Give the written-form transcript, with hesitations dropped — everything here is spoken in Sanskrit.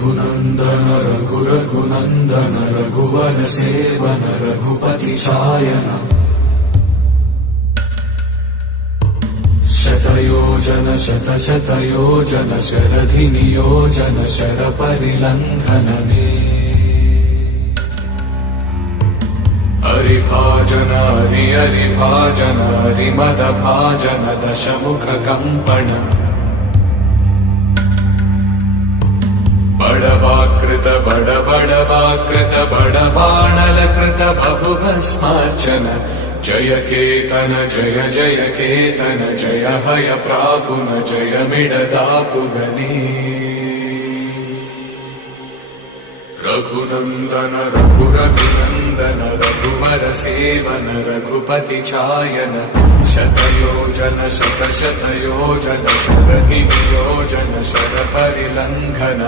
रघुनन्दन रघुरघुनन्दन रघुवर सेवन रघुपति चायन शतयोजन शतशतयोजन शरधि नियोजन शरपरिलङ्घनने हरिभाजन हरिभाजन हरिमदभाजन दशमुख कम्पण बड़वाकृत बड़वाकृत बड़बाणलकृत बहुभस्मार्चन जय केतन जय जय केतन जय हय प्रापुन जय मिडदापुगने रघुनन्दन रघुरघुनन्दन रघुवर सेवन रघुपति चायन शतयोजन शतशतयोजन शरधि नियोजन शरपरिलङ्घन